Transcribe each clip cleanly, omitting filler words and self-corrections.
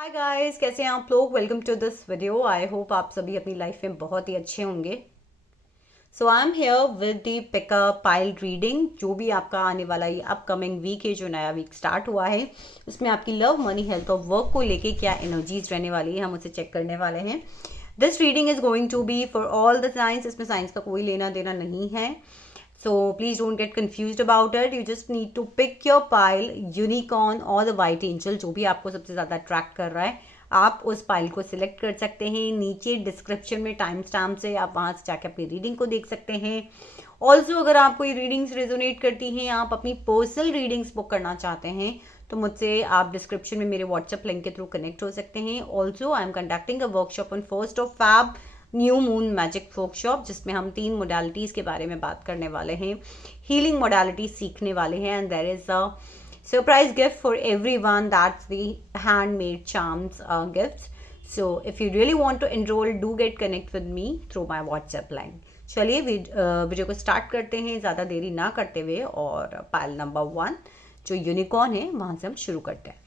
Hi guys, कैसे हैं आप लोग। Welcome to this video. I hope आप सभी अपनी लाइफ में बहुत ही अच्छे होंगे। So I am here with the pick a pile reading. जो भी आपका आने वाला ये अपकमिंग वीक है, जो नया वीक स्टार्ट हुआ है, उसमें आपकी लव, मनी, हेल्थ और वर्क को लेके क्या एनर्जीज रहने वाली है, हम उसे चेक करने वाले हैं। This reading is going to be for all the science. इसमें साइंस का कोई लेना देना नहीं है, so please don't get confused about it. You just need to pick your pile, unicorn or the white angel, जो भी आपको सबसे ज़्यादा अट्रैक्ट कर रहा है, आप उस पाइल को सिलेक्ट कर सकते हैं। नीचे डिस्क्रिप्शन में टाइम स्टैम्प से आप वहाँ से जाके अपनी रीडिंग को देख सकते हैं। ऑल्सो अगर आपको ये रीडिंग्स रेजोनेट करती हैं, आप अपनी पर्सनल रीडिंग्स बुक करना चाहते हैं, तो मुझसे आप डिस्क्रिप्शन में मेरे व्हाट्सएप लिंक के थ्रू कनेक्ट हो सकते हैं। Also I am conducting a workshop on 1st of Feb, new moon magic workshop, जिसमें हम 3 मोडालिटीज़ के बारे में बात करने वाले हैं, हीलिंग मोडालिटी सीखने वाले हैं। And there is a surprise gift for everyone, that's the handmade charms gifts. So if you really want to enrol, do get connect with me through my WhatsApp line. चलिए video को start करते हैं, ज़्यादा देरी ना करते हुए, और पाइल नंबर 1 जो यूनिकॉर्न है वहाँ से हम शुरू करते हैं।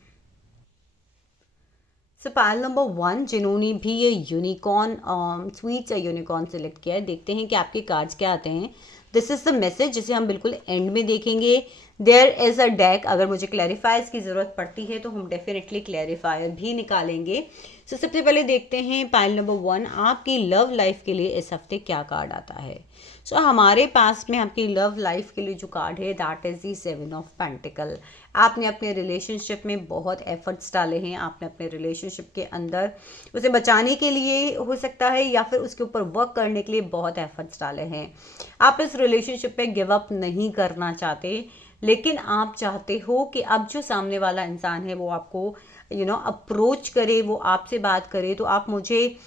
सो पाइल नंबर 1 जिन्होंने भी ये यूनिकॉर्न स्वीट्स या यूनिकॉर्न सेलेक्ट किया है, देखते हैं कि आपके कार्ड्स क्या आते हैं। दिस इज द मैसेज, जिसे हम बिल्कुल एंड में देखेंगे। There is a deck. अगर मुझे क्लैरिफायर्स की ज़रूरत पड़ती है तो हम डेफिनेटली क्लैरिफायर भी निकालेंगे। सो सबसे पहले देखते हैं पाइल नंबर 1, आपकी लव लाइफ के लिए इस हफ्ते क्या कार्ड आता है। सो हमारे पास में आपकी लव लाइफ के लिए जो कार्ड है, that is the 7 of pentacle. आपने अपने रिलेशनशिप में बहुत एफर्ट्स डाले हैं, आपने अपने रिलेशनशिप के अंदर उसे बचाने के लिए हो सकता है, या फिर उसके ऊपर वर्क करने के लिए बहुत एफर्ट्स डाले हैं। आप इस रिलेशनशिप पे गिव अप नहीं करना चाहते, लेकिन आप चाहते हो कि अब जो सामने वाला इंसान है वो आपको अप्रोच करे, वो आपसे बात करे। तो आप मुझे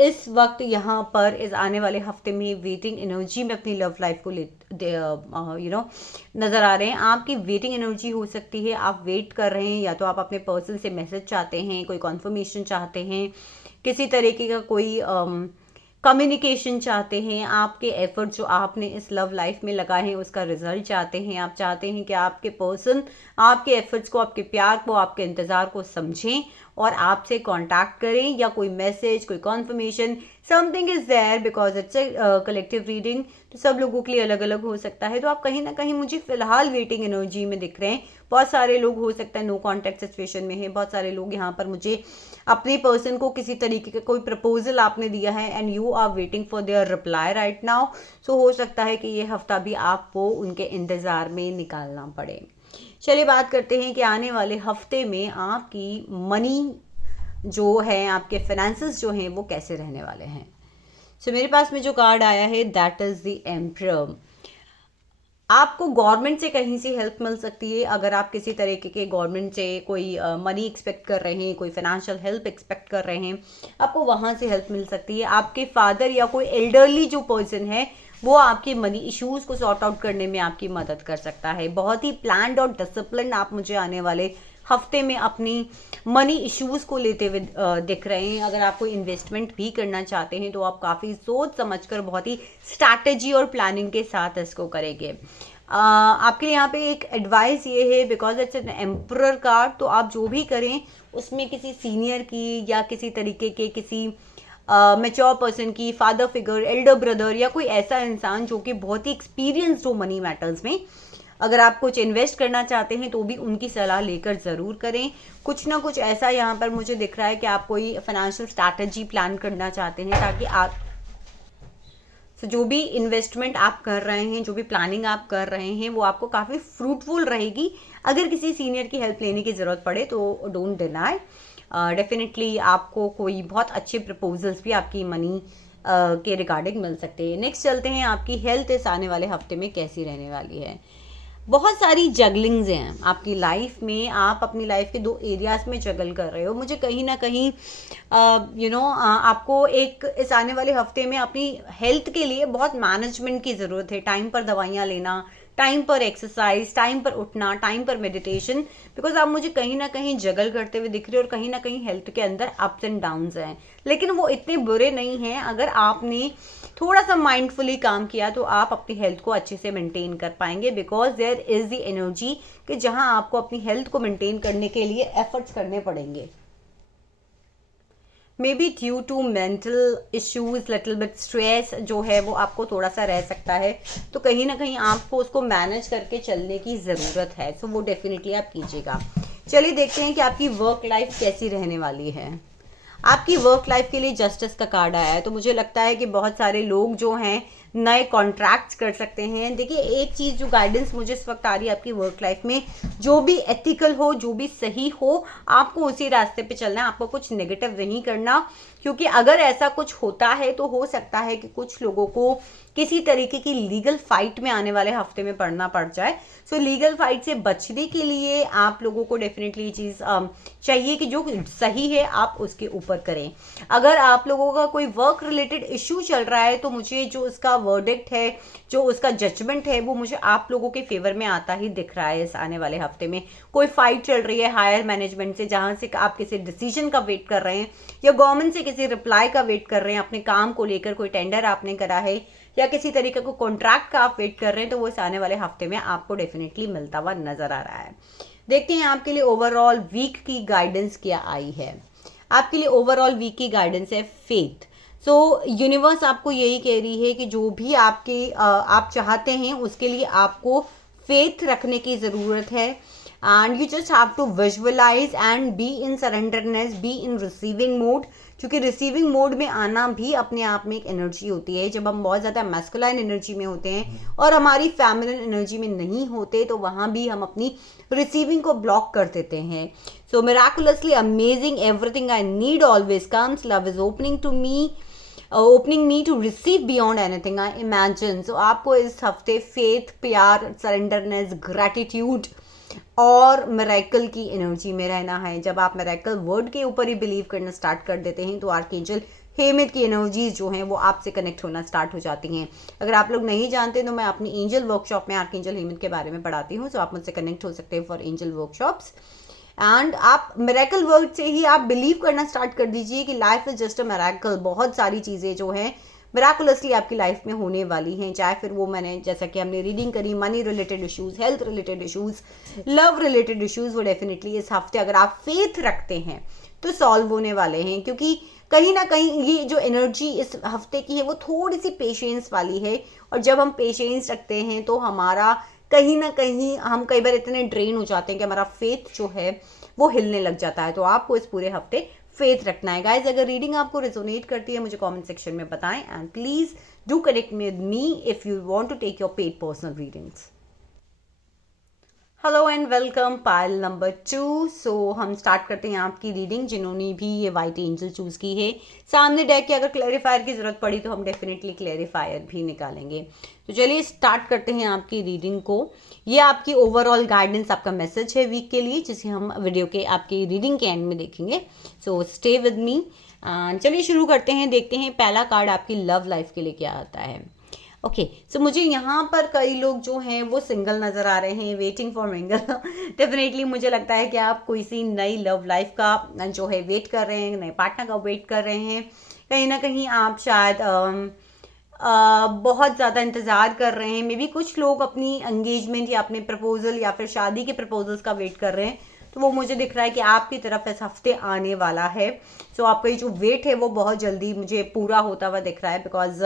इस वक्त यहाँ पर इस आने वाले हफ्ते में वेटिंग एनर्जी में अपनी लव लाइफ को नज़र आ रहे हैं। आपकी वेटिंग एनर्जी हो सकती है, आप वेट कर रहे हैं, या तो आप अपने पर्सन से मैसेज चाहते हैं, कोई कॉन्फर्मेशन चाहते हैं, किसी तरीके का कोई कम्युनिकेशन चाहते हैं, आपके एफर्ट जो आपने इस लव लाइफ में लगाए हैं उसका रिजल्ट चाहते हैं। आप चाहते हैं कि आपके पर्सन आपके एफर्ट्स को, आपके प्यार को, आपके इंतज़ार को समझें और आपसे कांटेक्ट करें, या कोई मैसेज, कोई confirmation, something is there, because it's a collective reading, तो सब लोगों के लिए अलग अलग हो सकता है। तो आप कहीं ना कहीं मुझे फिलहाल वेटिंग एनर्जी में दिख रहे हैं। बहुत सारे लोग हो सकता है नो कॉन्टैक्ट सिचुएशन में है, बहुत सारे लोग यहाँ पर मुझे अपने पर्सन को किसी तरीके का कोई प्रपोजल आपने दिया है and you are waiting for their reply right now. So हो सकता है कि ये हफ्ता भी आपको उनके इंतज़ार में निकालना पड़े। चलिए बात करते हैं कि आने वाले हफ्ते में आपकी मनी जो है, आपके फाइनेंसेस जो हैं, वो कैसे रहने वाले हैं। सो मेरे पास में जो कार्ड आया है, दैट इज द एम्परर। आपको गवर्नमेंट से कहीं से हेल्प मिल सकती है। अगर आप किसी तरीके के गवर्नमेंट से कोई मनी एक्सपेक्ट कर रहे हैं, कोई फाइनेंशियल हेल्प एक्सपेक्ट कर रहे हैं, आपको वहाँ से हेल्प मिल सकती है। आपके फादर या कोई एल्डरली जो पर्सन है, वो आपके मनी इश्यूज को सॉर्ट आउट करने में आपकी मदद कर सकता है। बहुत ही प्लान्ड और डिसिप्लिन आप मुझे आने वाले हफ्ते में अपनी मनी इश्यूज को लेते हुए दिख रहे हैं। अगर आप कोई इन्वेस्टमेंट भी करना चाहते हैं तो आप काफ़ी सोच समझकर, बहुत ही स्ट्रैटेजी और प्लानिंग के साथ इसको करेंगे। आपके लिए यहाँ पे एक एडवाइस ये है, because it's an emperor card, तो आप जो भी करें उसमें किसी सीनियर की या किसी तरीके के किसी मेच्योर पर्सन की, फादर फिगर, एल्डर ब्रदर, या कोई ऐसा इंसान जो कि बहुत ही एक्सपीरियंस्ड हो मनी मैटर्स में, अगर आप कुछ इन्वेस्ट करना चाहते हैं तो भी उनकी सलाह लेकर ज़रूर करें। कुछ ना कुछ ऐसा यहाँ पर मुझे दिख रहा है कि आप कोई फाइनेंशियल स्ट्रैटेजी प्लान करना चाहते हैं, ताकि आप जो भी इन्वेस्टमेंट आप कर रहे हैं, जो भी प्लानिंग आप कर रहे हैं, वो आपको काफ़ी फ्रूटफुल रहेगी। अगर किसी सीनियर की हेल्प लेने की ज़रूरत पड़े तो डोंट डिनाई, डेफिनेटली आपको कोई बहुत अच्छे प्रपोजल्स भी आपकी मनी के रिगार्डिंग मिल सकते हैं। नेक्स्ट चलते हैं, आपकी हेल्थ इस आने वाले हफ्ते में कैसी रहने वाली है। बहुत सारी जगलिंग्स हैं आपकी लाइफ में, आप अपनी लाइफ के 2 एरियाज में जगल कर रहे हो। मुझे कहीं ना कहीं आपको एक इस आने वाले हफ्ते में अपनी हेल्थ के लिए बहुत मैनेजमेंट की ज़रूरत है। टाइम पर दवाइयाँ लेना, टाइम पर एक्सरसाइज, टाइम पर उठना, टाइम पर मेडिटेशन, बिकॉज आप मुझे कहीं ना कहीं जगल करते हुए दिख रहे हो, और कहीं ना कहीं हेल्थ के अंदर अप्स एंड डाउन्स हैं, लेकिन वो इतने बुरे नहीं हैं। अगर आपने थोड़ा सा माइंडफुली काम किया तो आप अपनी हेल्थ को अच्छे से मेंटेन कर पाएंगे, because there is the energy कि जहां आपको अपनी हेल्थ को मेंटेन करने के लिए एफर्ट्स करने पड़ेंगे। Maybe due to mental issues, little bit stress जो है वो आपको थोड़ा सा रह सकता है, तो कहीं ना कहीं आपको उसको मैनेज करके चलने की ज़रूरत है, सो वो डेफिनेटली आप कीजिएगा। चलिए देखते हैं कि आपकी वर्क लाइफ कैसी रहने वाली है। आपकी वर्क लाइफ के लिए जस्टिस का कार्ड आया है, तो मुझे लगता है कि बहुत सारे लोग जो हैं नए कॉन्ट्रैक्ट्स कर सकते हैं। देखिए, एक चीज़ जो गाइडेंस मुझे इस वक्त आ रही है आपकी वर्क लाइफ में, जो भी एथिकल हो, जो भी सही हो, आपको उसी रास्ते पे चलना है, आपको कुछ नेगेटिव नहीं करना, क्योंकि अगर ऐसा कुछ होता है तो हो सकता है कि कुछ लोगों को किसी तरीके की लीगल फाइट में आने वाले हफ्ते में पड़ना पड़ जाए। सो लीगल फाइट से बचने के लिए आप लोगों को डेफिनेटली ये चीज़ चाहिए कि जो सही है आप उसके ऊपर करें। अगर आप लोगों का कोई वर्क रिलेटेड इश्यू चल रहा है तो मुझे जो उसका वर्डिक्ट है, जो उसका जजमेंट है, वो मुझे आप लोगों के फेवर में आता ही दिख रहा है इस आने वाले हफ्ते में। कोई फाइट चल रही है हायर मैनेजमेंट से, जहां से आप किसी डिसीजन का वेट कर रहे हैं या गवर्नमेंट से किसी रिप्लाई का वेट कर रहे हैं अपने काम को लेकर, कोई टेंडर आपने करा है या किसी तरीके को कॉन्ट्रैक्ट का आप वेट कर रहे हैं, तो वो इस आने वाले हफ्ते में आपको डेफिनेटली मिलता हुआ नजर आ रहा है। देखते हैं आपके लिए ओवरऑल वीक की गाइडेंस क्या आई है। आपके लिए ओवरऑल वीक की गाइडेंस है फेथ। सो यूनिवर्स आपको यही कह रही है कि जो भी आप चाहते हैं उसके लिए आपको फेथ रखने की ज़रूरत है, and you just have to visualise and be in surrenderness, be in receiving mode, क्योंकि रिसीविंग मोड में आना भी अपने आप में एक एनर्जी होती है। जब हम बहुत ज़्यादा मैस्कुलाइन एनर्जी में होते हैं और हमारी फेमिनिन एनर्जी में नहीं होते, तो वहाँ भी हम अपनी रिसीविंग को ब्लॉक कर देते हैं। So miraculously amazing, everything I need always comes, love is opening me to receive beyond anything I imagine. So आपको इस हफ्ते फेथ, प्यार, सरेंडरनेस, ग्रैटिट्यूड और मिरेकल की एनर्जी में रहना है। जब आप मिरेकल वर्ड के ऊपर ही बिलीव करना स्टार्ट कर देते हैं तो आर्कएंजल हेमित की एनर्जीज जो हैं वो आपसे कनेक्ट होना स्टार्ट हो जाती हैं। अगर आप लोग नहीं जानते तो मैं अपनी एंजल वर्कशॉप में आर्कएंजल हेमित के बारे में पढ़ाती हूँ, तो आप मुझसे कनेक्ट हो सकते हैं फॉर एंजल वर्कशॉप्स। एंड आप मिरेकल वर्ड से ही आप बिलीव करना स्टार्ट कर दीजिए कि life is just a miracle. बहुत सारी चीज़ें जो हैं मिराकुलसली आपकी लाइफ में होने वाली हैं, चाहे फिर वो मैंने जैसा कि हमने रीडिंग करी, money related issues, health related issues, love related issues, वो डेफिनेटली इस हफ्ते अगर आप फेथ रखते हैं तो सॉल्व होने वाले हैं। क्योंकि कहीं ना कहीं ये जो एनर्जी इस हफ्ते की है वो थोड़ी सी पेशेंस वाली है, और जब हम पेशेंस रखते हैं तो हमारा कहीं ना कहीं हम कई बार इतने ड्रेन हो जाते हैं कि हमारा फेथ जो है वो हिलने लग जाता है। तो आपको इस पूरे हफ्ते फेथ रखना है गाइज। अगर रीडिंग आपको रेजोनेट करती है मुझे कमेंट सेक्शन में बताएं, and please do connect with me if you want to take your paid personal readings. Hello and welcome, pile number 2। So हम स्टार्ट करते हैं आपकी रीडिंग जिन्होंने भी ये वाइट एंजल चूज की है। सामने डेक के अगर क्लैरिफायर की जरूरत पड़ी तो हम डेफिनेटली क्लैरिफायर भी निकालेंगे। तो चलिए स्टार्ट करते हैं आपकी रीडिंग को। ये आपकी ओवरऑल गाइडेंस, आपका मैसेज है वीक के लिए, जिसे हम वीडियो के आपकी रीडिंग के एंड में देखेंगे। So stay with me. चलिए शुरू करते हैं, देखते हैं पहला कार्ड आपकी लव लाइफ के लिए क्या आता है। ओके, सो मुझे यहाँ पर कई लोग जो हैं वो सिंगल नज़र आ रहे हैं, वेटिंग फॉर मिंगल। डेफिनेटली मुझे लगता है कि आप कोई सी नई लव लाइफ का जो है वेट कर रहे हैं, नए पार्टनर का वेट कर रहे हैं। कहीं ना कहीं आप शायद बहुत ज़्यादा इंतज़ार कर रहे हैं। मे बी कुछ लोग अपनी एंगेजमेंट या अपने प्रपोजल या फिर शादी के प्रपोजल्स का वेट कर रहे हैं, तो वो मुझे दिख रहा है कि आपकी तरफ इस हफ्ते आने वाला है। सो आपका ये जो वेट है वो बहुत जल्दी मुझे पूरा होता हुआ दिख रहा है, बिकॉज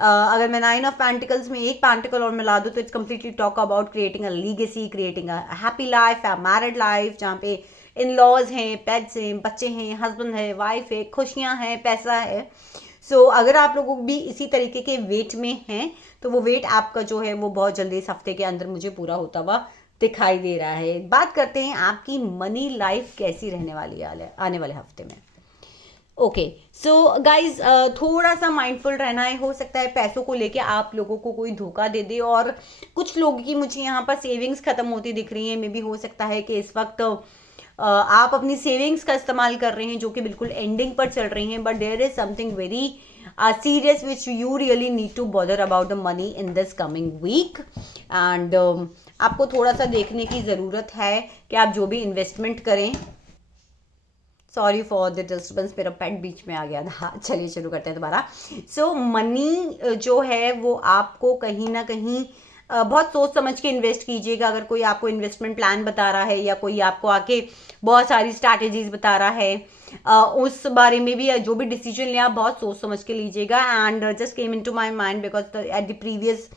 अगर मैं 9 ऑफ पेंटिकल्स में एक पेंटिकल और मिला दूँ तो it's completely talk about creating a legacy, creating a happy life, a married life, जहाँ पे इन लॉज हैं, पेट्स हैं, बच्चे हैं, हस्बैंड है, वाइफ है, खुशियाँ हैं, पैसा है। सो अगर आप लोगों भी इसी तरीके के वेट में हैं तो वो वेट आपका जो है वो बहुत जल्दी इस हफ्ते के अंदर मुझे पूरा होता हुआ दिखाई दे रहा है। बात करते हैं आपकी मनी लाइफ कैसी रहने वाली है आने वाले हफ्ते में। ओके, सो गाइज थोड़ा सा माइंडफुल रहना है। हो सकता है पैसों को लेके आप लोगों को कोई धोखा दे दे, और कुछ लोगों की मुझे यहाँ पर सेविंग्स खत्म होती दिख रही हैं। मे बी हो सकता है कि इस वक्त आप अपनी सेविंग्स का इस्तेमाल कर रहे हैं जो कि बिल्कुल एंडिंग पर चल रही हैं, but there is something very serious which you really need to bother about the money in this coming week. And आपको थोड़ा सा देखने की ज़रूरत है कि आप जो भी इन्वेस्टमेंट करें। सॉरी फॉर द डिस्टर्बेंस, मेरा पेट बीच में आ गया था। चलिए शुरू करते हैं दोबारा। सो मनी जो है वो आपको कहीं ना कहीं बहुत सोच समझ के इन्वेस्ट कीजिएगा। अगर कोई आपको इन्वेस्टमेंट प्लान बता रहा है या कोई आपको आके बहुत सारी स्ट्रैटेजीज बता रहा है, उस बारे में भी जो भी डिसीजन ले आप बहुत सोच समझ के लीजिएगा। And just came into my mind because at the previous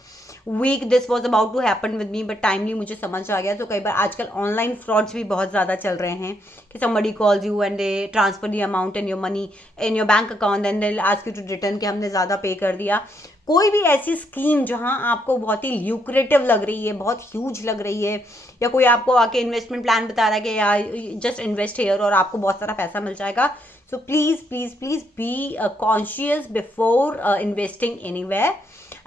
week this was about to happen with me, but timely मुझे समझ आ गया। तो कई बार आजकल ऑनलाइन फ्रॉड्स भी बहुत ज़्यादा चल रहे हैं कि somebody calls you and they transfer the amount in your money in your bank account and they'll ask you to return कि हमने ज़्यादा पे कर दिया। कोई भी ऐसी स्कीम जहां आपको बहुत ही ल्यूक्रेटिव लग रही है, बहुत ह्यूज लग रही है, या कोई आपको आके इन्वेस्टमेंट प्लान बता रहा है कि यार जस्ट इन्वेस्ट हियर और आपको बहुत सारा पैसा मिल जाएगा, so please please please be conscious before investing anywhere.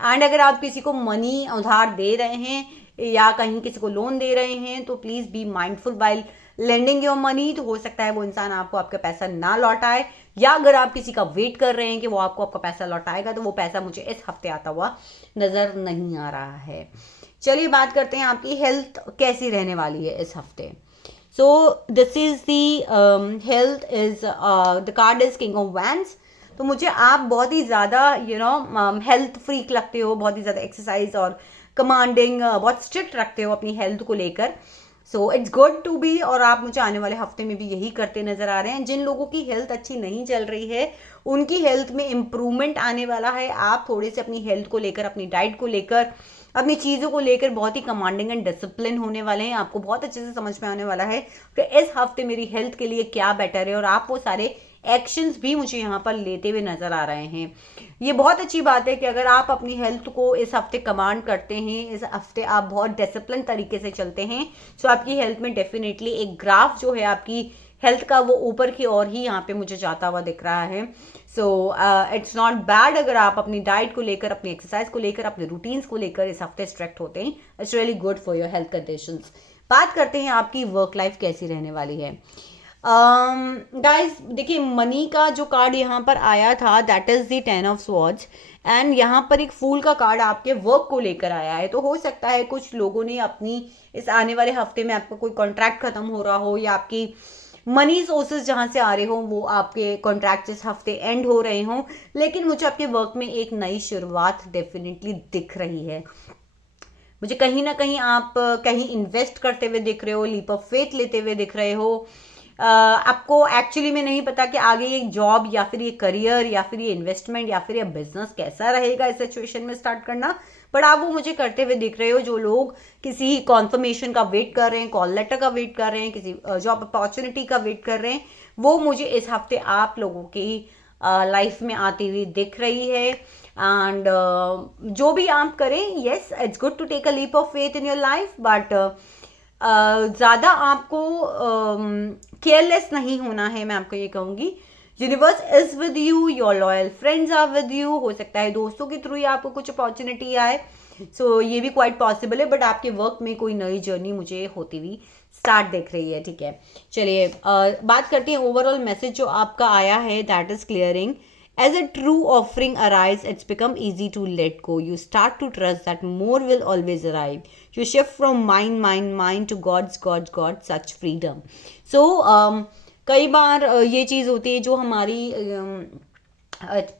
And अगर आप किसी को मनी उधार दे रहे हैं या कहीं किसी को लोन दे रहे हैं तो please be mindful while lending your money. तो हो सकता है वो इंसान आपको आपका पैसा ना लौटाए, या अगर आप किसी का वेट कर रहे हैं कि वो आपको आपका पैसा लौटाएगा तो वो पैसा मुझे इस हफ्ते आता हुआ नज़र नहीं आ रहा है। चलिए बात करते हैं आपकी हेल्थ कैसी रहने वाली है इस हफ्ते। So this is the health is the card is king of wands. तो मुझे आप बहुत ही ज़्यादा हेल्थ फ्रीक लगते हो, बहुत ही ज़्यादा एक्सरसाइज और कमांडिंग, बहुत स्ट्रिक्ट रखते हो अपनी हेल्थ को लेकर। So it's good to be, और आप मुझे आने वाले हफ्ते में भी यही करते नजर आ रहे हैं। जिन लोगों की हेल्थ अच्छी नहीं चल रही है उनकी हेल्थ में इम्प्रूवमेंट आने वाला है। आप थोड़े से अपनी हेल्थ को लेकर, अपनी डाइट को लेकर, अपनी चीज़ों को लेकर बहुत ही कमांडिंग एंड डिसिप्लिन होने वाले हैं। आपको बहुत अच्छे से समझ में आने वाला है कि इस हफ्ते मेरी हेल्थ के लिए क्या बेटर है, और आप वो सारे एक्शंस भी मुझे यहाँ पर लेते हुए नजर आ रहे हैं। ये बहुत अच्छी बात है कि अगर आप अपनी हेल्थ को इस हफ्ते कमांड करते हैं, इस हफ्ते आप बहुत डिसिप्लिन तरीके से चलते हैं, तो आपकी हेल्थ में डेफिनेटली एक ग्राफ जो है आपकी हेल्थ का वो ऊपर की ओर ही यहाँ पे मुझे जाता हुआ दिख रहा है। सो इट्स नॉट बैड अगर आप अपनी डाइट को लेकर, अपनी एक्सरसाइज को लेकर, अपने रूटीन्स को लेकर इस हफ्ते स्ट्रिक्ट होते हैं। It's really good for your health conditions. बात करते हैं आपकी वर्क लाइफ कैसी रहने वाली है। गाइज देखिए, मनी का जो कार्ड यहाँ पर आया था that is the 10 of swords, and यहाँ पर एक फूल का कार्ड आपके वर्क को लेकर आया है। तो हो सकता है कुछ लोगों ने अपनी इस आने वाले हफ्ते में आपका कोई कॉन्ट्रैक्ट खत्म हो रहा हो, या आपकी मनी सोर्सेज जहाँ से आ रहे हो वो आपके कॉन्ट्रैक्ट इस हफ्ते एंड हो रहे हों, लेकिन मुझे आपके वर्क में एक नई शुरुआत डेफिनेटली दिख रही है। मुझे कहीं ना कहीं आप कहीं इन्वेस्ट करते हुए दिख रहे हो, लीप ऑफ फेथ लेते हुए दिख रहे हो। आपको एक्चुअली में नहीं पता कि आगे ये जॉब या फिर ये करियर या फिर ये इन्वेस्टमेंट या फिर ये बिजनेस कैसा रहेगा इस सिचुएशन में स्टार्ट करना, बट आप वो मुझे करते हुए दिख रहे हो। जो लोग किसी कॉन्फर्मेशन का वेट कर रहे हैं, कॉल लेटर का वेट कर रहे हैं, किसी जॉब अपॉर्चुनिटी का वेट कर रहे हैं, वो मुझे इस हफ्ते आप लोगों की लाइफ में आती हुई दिख रही है। एंड जो भी आप करें, yes it's good to take a leap of faith in your life, but ज़्यादा आपको केयरलेस नहीं होना है। मैं आपको ये कहूँगी, universe is with you, your loyal friends are with you. हो सकता है दोस्तों के थ्रू ही आपको कुछ अपॉर्चुनिटी आए, सो ये भी क्वाइट पॉसिबल है, बट आपके वर्क में कोई नई जर्नी मुझे होती हुई स्टार्ट दिख रही है। ठीक है, चलिए बात करते हैं ओवरऑल मैसेज जो आपका आया है that is clearing. As a true offering arrives, it's become easy to let go. You start to trust that more will always arrive. You shift from mine to God's, such freedom. So, कई बार ये चीज़ होती है जो हमारी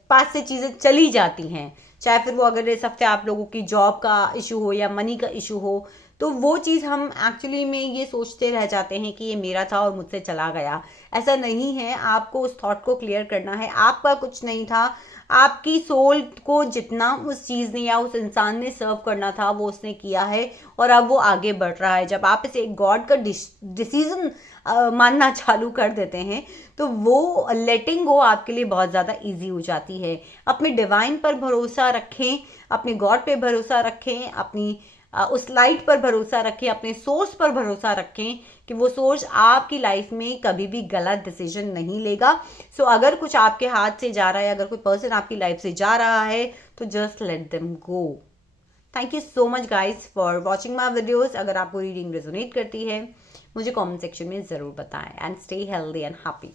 पास से चीज़ें चली जाती हैं, चाहे फिर वो अगर इस हफ्ते आप लोगों की जॉब का इशू हो या मनी का इशू हो, तो वो चीज़ हम एक्चुअली में ये सोचते रह जाते हैं कि ये मेरा था और मुझसे चला गया। ऐसा नहीं है, आपको उस थॉट को क्लियर करना है। आपका कुछ नहीं था, आपकी सोल को जितना उस चीज़ ने या उस इंसान ने सर्व करना था वो उसने किया है, और अब वो आगे बढ़ रहा है। जब आप इसे एक गॉड का डिसीजन मानना चालू कर देते हैं तो वो लेटिंग गो आपके लिए बहुत ज़्यादा इजी हो जाती है। अपने डिवाइन पर भरोसा रखें, अपने गॉड पे भरोसा रखें, अपनी उस लाइट पर भरोसा रखें, अपने सोर्स पर भरोसा रखें कि वो सोर्स आपकी लाइफ में कभी भी गलत डिसीजन नहीं लेगा। सो अगर कुछ आपके हाथ से जा रहा है, अगर कोई पर्सन आपकी लाइफ से जा रहा है, तो just let them go. Thank you so much guys for watching my videos. अगर आपको रीडिंग रेजोनेट करती है मुझे कॉमेंट सेक्शन में ज़रूर बताएं, and stay healthy and happy.